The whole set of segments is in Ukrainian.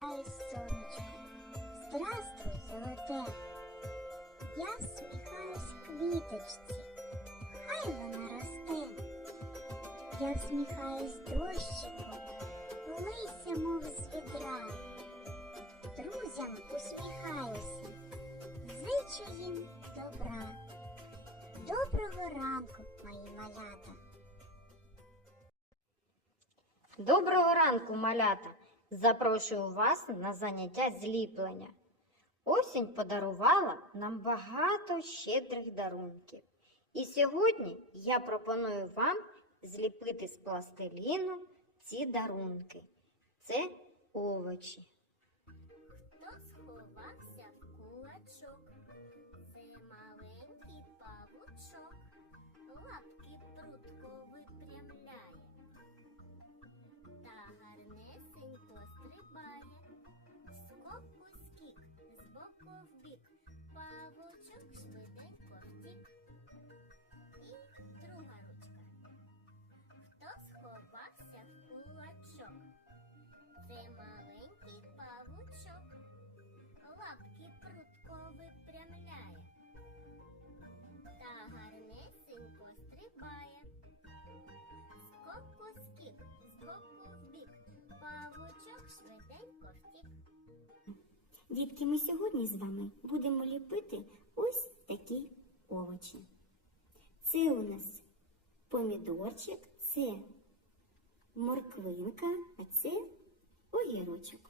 Ай, сонечко, здравствуй, золоте. Я всміхаюсь квіточці, хай вона росте. Я всміхаюсь дощику, лися, мов з відра. Друзям усміхаюся, зичу їм добра. Доброго ранку, мої малята. Доброго ранку, малята! Запрошую вас на заняття зліплення. Осінь подарувала нам багато щедрих дарунків. І сьогодні я пропоную вам зліпити з пластиліну ці дарунки. Це овочі. Дітки, ми сьогодні з вами будемо ліпити ось такі овочі. Це у нас помідорчик, це морквинка, а це огірочок.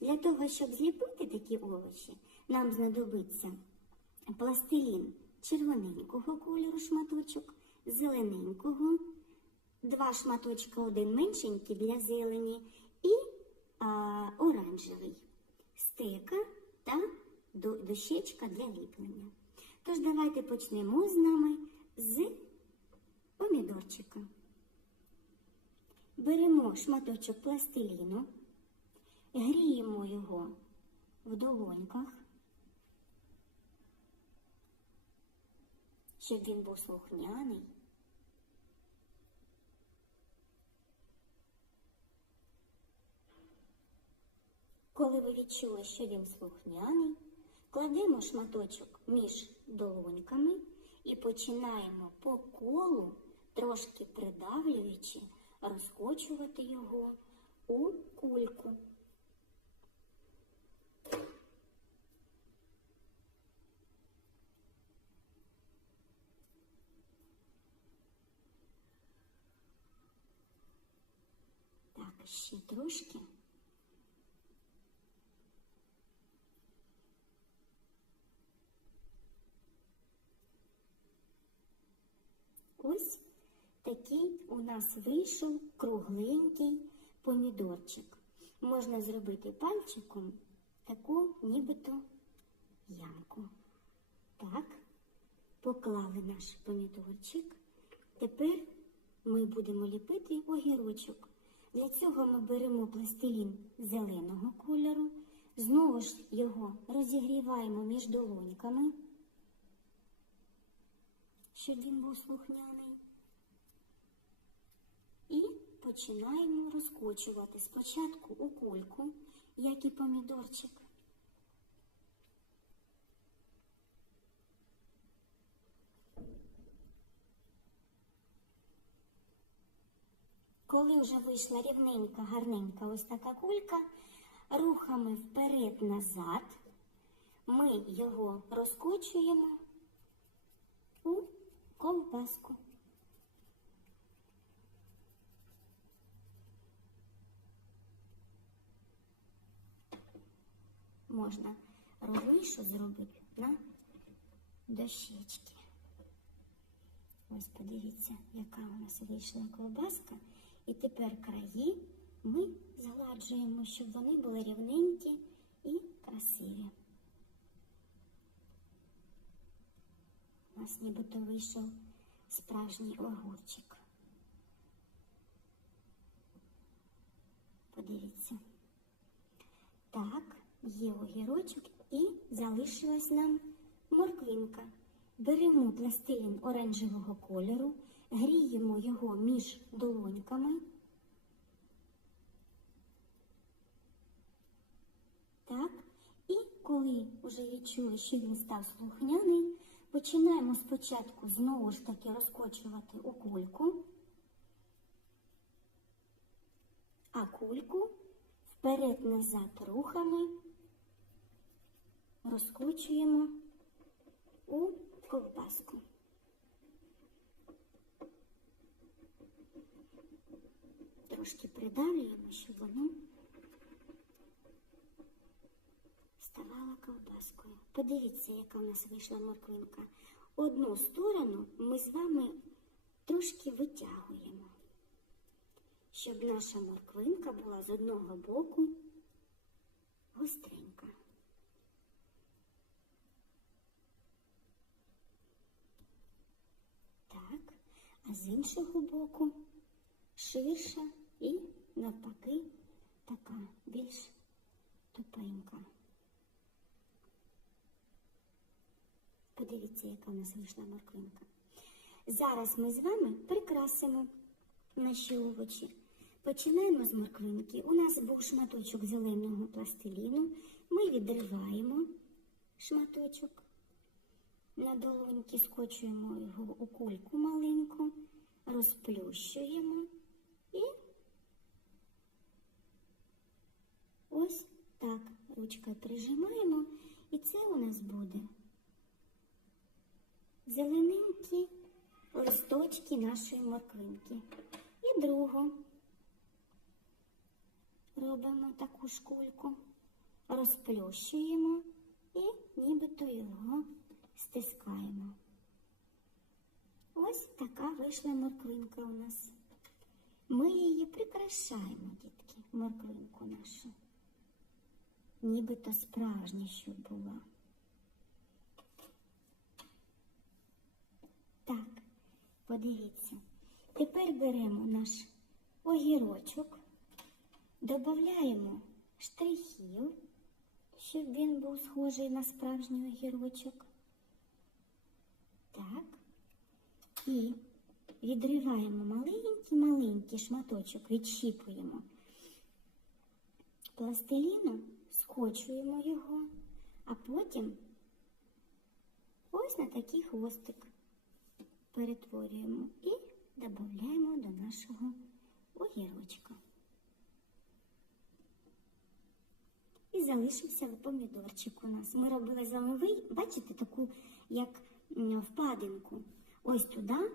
Для того, щоб зліпити такі овочі, нам знадобиться пластилін червоненького кольору шматочок, зелененького, два шматочка, один меншенький для зелені і оранжевий стека та дощечка для ліплення. Тож давайте почнемо з нами з помідорчика. Беремо шматочок пластиліну, гріємо його в долоньках, щоб він був слухняний. Коли ви відчули, що він слухняний, кладемо шматочок між долоньками і починаємо по колу, трошки придавлюючи, розкочувати його у кульку. Ще трошки. Ось такий у нас вийшов кругленький помідорчик. Можна зробити пальчиком таку нібито ямку. Так, поклали наш помідорчик. Тепер ми будемо ліпити огірочок. Для цього ми беремо пластилін зеленого кольору, знову ж його розігріваємо між долоньками щоб він був слухняний. І починаємо розкочувати спочатку у кульку, як і помідорчик. Коли вже вийшла рівненька, гарненька ось така кулька, рухами вперед-назад ми його розкочуємо у ковбаску. Можна ровишу зробити на дощечки. Ось подивіться, яка у нас вийшла ковбаска. І тепер краї ми згладжуємо, щоб вони були рівненькі і красиві. У нас нібито вийшов справжній огурчик. Подивіться. Так, є огірочок і залишилась нам морквинка. Беремо пластилін оранжевого кольору, гріємо його між долоньками І коли вже відчули, що він став слухняний, починаємо спочатку знову ж таки розкочувати у кульку, а кульку вперед-назад рухами розкручуємо у ковбаску. Трошки придавлюємо, щоб воно ставало ковбаскою. Подивіться, яка в нас вийшла морквинка. Одну сторону ми з вами трошки витягуємо, щоб наша морквинка була з одного боку гостренька. Так, а з іншого боку ширша і навпаки така більш тупенька. Подивіться, яка в нас вийшла морквинка. Зараз ми з вами прикрасимо наші овочі. Починаємо з морквинки. У нас був шматочок зеленого пластиліну. Ми відриваємо шматочок. На долоньки скочуємо його у кульку маленьку, розплющуємо і ось так ручкою прижимаємо, і це у нас буде зелененькі листочки нашої морквинки. І другу робимо таку шкульку, розплющуємо і нібито його стискаємо. Ось така вийшла морквинка у нас. Ми її прикрашаємо, дітки, морквинку нашу. Нібито справжня, щоб була. Так, подивіться. Тепер беремо наш огірочок, додаємо штрихів, щоб він був схожий на справжній огірочок. Так. І відриваємо маленький-маленький шматочок, відщіпуємо пластиліну, скочуємо його, а потім ось на такий хвостик перетворюємо і додаємо до нашого огірочка. І залишився помідорчик у нас. Ми робили з бачите, таку, як впадинку. Ось туди,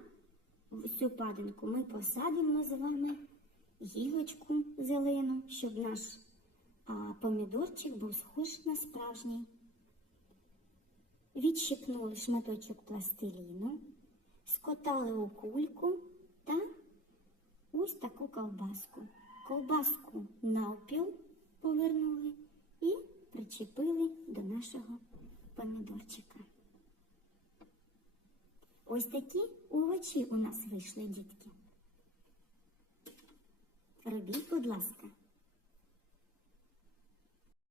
в цю падинку, ми посадимо з вами гілочку зелену, щоб наш а, помідорчик був схож на справжній. Відщипнули шматочок пластиліну, скотали у кульку та ось таку ковбаску. Ковбаску навпіл повернули і причепили до нашого помідорчика. Ось такі овочі у нас вийшли, дітки. Робіть, будь ласка.